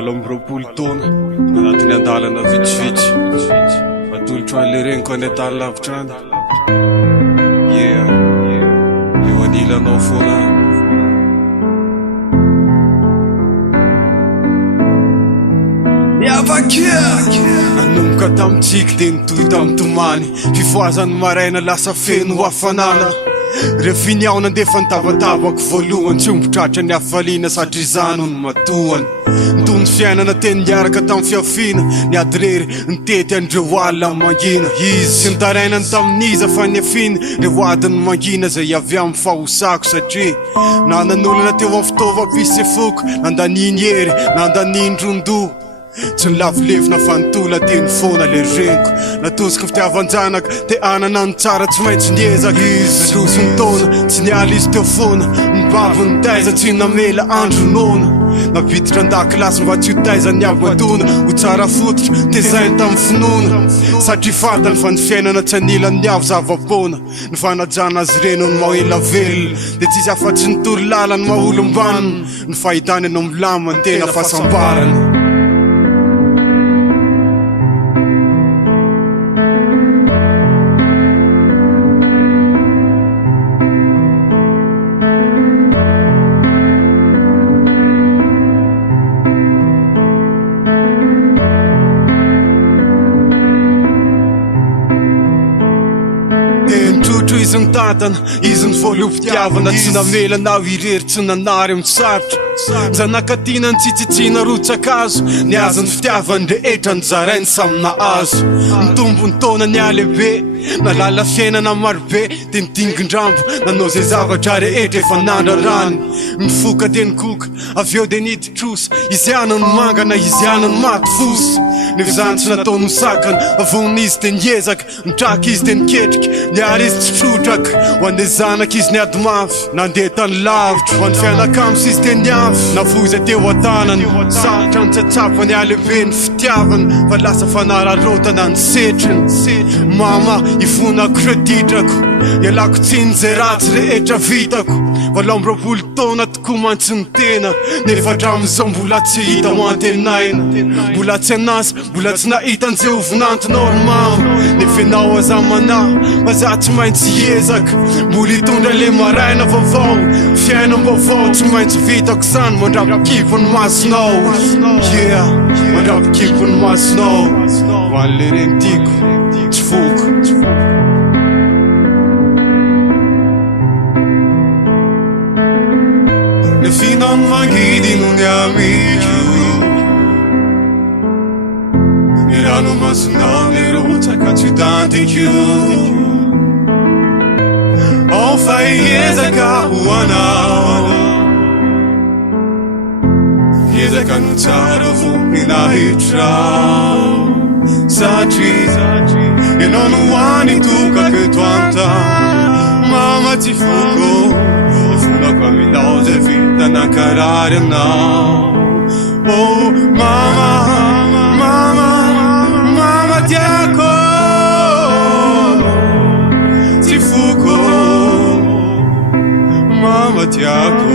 Valo amby roapolo taona anatin'ny andalana vitsivitsy atolotra an'le reniko any an-tany lavitra any. Eo anilanao foana nanomboka tamintsika dia nitoy tamin'ny tomany fifoazany maraina lasa feno ho hafanana. Rehefa iny aho nandefa nitabatabako voalohany tsy ombotratra ny hafaliana satria izany ny matoany. Nitony fiainana teny niaraka tamin'ny fiafiana niady rery nitety andreo alina mangina. Izy sy nitarainany tamin'iza fa niafiny reo adiny mangina zay avy amin'ny fahosako satria nanan'olona teo amin'ny fitaovam-pisy foko nandaniny hery nandaniny rondoa. Tsy nilavolevina fa nitola teny foana le reniko natosiky fitiavan-janaka te anana ny tsara tsy maintsy niezaka. Izy roso ny taona tsy niala izy teo foana nibavo ny taiza tsy namela andro nona navititra an-dakilasy mba tsy ho taiza ny avy matona ho tsara fototra tezainy tamin'ny finoana satria fantany fa ny fiainana tsy anila ny avy zava-pona ny fanajana azy reno ny mahela velona dia tsisy afa-tsy nitory lala ny maholombanina ny fahitany anao milamany tena fahasambarana. Izy ny tantana, izy ny voalovitiavana tsy namelanao irery tsy nanary amin'ny sarotra zanakatiana ny tsitsitsiana rotsakazo ny azo ny fitiavany rehetra ny zarainy samy nahazo nitombo ny taona ny alehibe nalala fiainana marobe dia nidingin-drambo nanao zay zavatra rehetra efa nandra rany mifoka teny koka avy eo dia niditrosa izy ihany ny mangana izy ihany ny maty fosa nefa izany tsy nataony misakana avon'izy dia niezaka nitraka izy dia niketrika niary izy tsy trotraka ho an'le zanaka izy niady mafy nandeha tany lavitra ho an'ny fianakamo sy izy dia niafy navoza teo an-tanany sarotra ny tsatsapa ny alehibe ny fitiavana fa lasa fanararotana ny setriny mama ifonako retitrako ialako tsiny zay ratsy rehetra vitako valo amby roapolo taona tokoa mantsy ny tena nefa hatramin'izao mbola tsy hita ho antenaina mbola tsy anasa mbola tsy nahita an'izay ovinantinao ry mama nefa ianao aza manahy fa za tsy maintsy hiezaka mbola hitondra le maraina vaovao fiainam-baovao tsy maintsy vitako izany mandrapakipo ny masonao mandrapakipo ny masonao ho an'le renitiko tsy foko. Fino ny mangidy no ny amico ny rano masonao ny rotsaka tsy tantiko ao fa hiezaka ho anao hiezaka no tsara vo ny nahitrao satria ianao no hoany tokako eto an-tany mama tsy foko ifonako aminao zay vita nankarary anao oh mama mama tiako tsy foko mama tiako